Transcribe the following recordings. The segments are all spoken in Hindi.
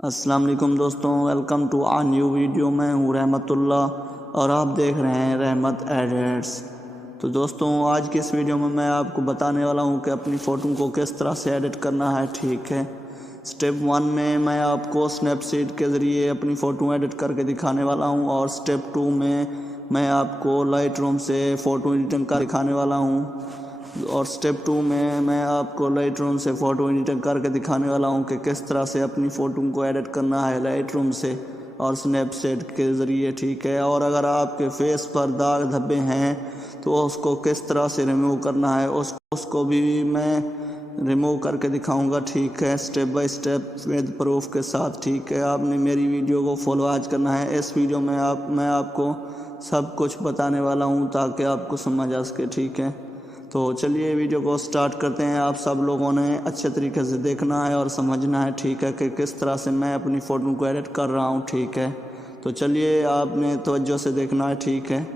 अस्सलाम वालेकुम दोस्तों, welcome to a new video. मैं हूँ रहमतुल्लाह और आप देख रहे हैं रहमत एडिट्स। तो दोस्तों, आज की इस वीडियो में मैं आपको बताने वाला हूँ कि अपनी फ़ोटो को किस तरह से एडिट करना है। ठीक है, स्टेप 1 में मैं आपको स्नैपसीड के ज़रिए अपनी फ़ोटो एडिट करके दिखाने वाला हूँ और स्टेप 2 में मैं आपको लाइट रूम से फ़ोटो एडिटिंग कर दिखाने वाला हूँ और स्टेप 2 में मैं आपको लाइट रूम से फ़ोटो एडिटिंग करके दिखाने वाला हूं कि किस तरह से अपनी फ़ोटो को एडिट करना है लाइट रूम से और स्नैपचैट के ज़रिए। ठीक है, और अगर आपके फेस पर दाग धब्बे हैं तो उसको किस तरह से रिमूव करना है उसको भी मैं रिमूव करके दिखाऊंगा। ठीक है, step by step with proof के साथ। ठीक है, आपने मेरी वीडियो को फॉलो आज करना है। इस वीडियो में मैं आपको सब कुछ बताने वाला हूँ ताकि आपको समझ आ सके। ठीक है, तो चलिए वीडियो को स्टार्ट करते हैं। आप सब लोगों ने अच्छे तरीके से देखना है और समझना है। ठीक है, कि किस तरह से मैं अपनी फ़ोटो को एडिट कर रहा हूँ। ठीक है, तो चलिए आपने तवज्जो से देखना है। ठीक है,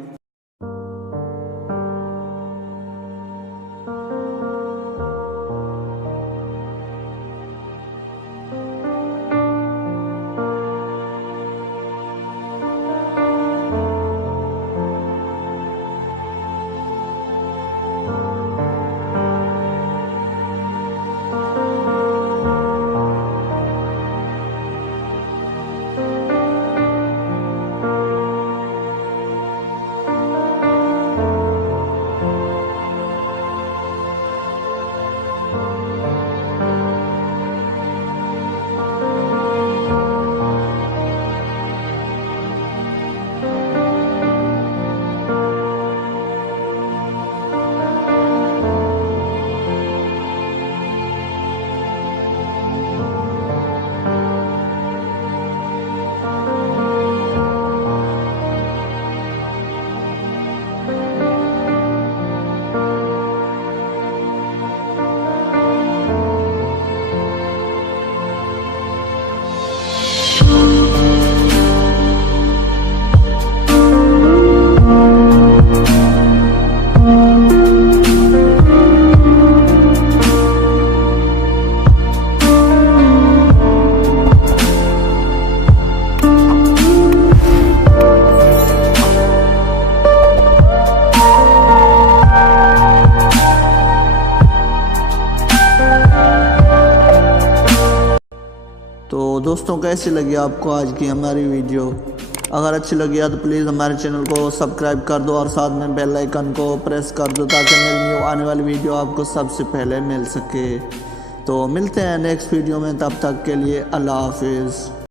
तो दोस्तों, कैसी लगी आपको आज की हमारी वीडियो? अगर अच्छी लगी है तो प्लीज़ हमारे चैनल को सब्सक्राइब कर दो और साथ में बेल आइकन को प्रेस कर दो ताकि मेरी न्यू आने वाली वीडियो आपको सबसे पहले मिल सके। तो मिलते हैं नेक्स्ट वीडियो में, तब तक के लिए अल्लाह हाफिज़।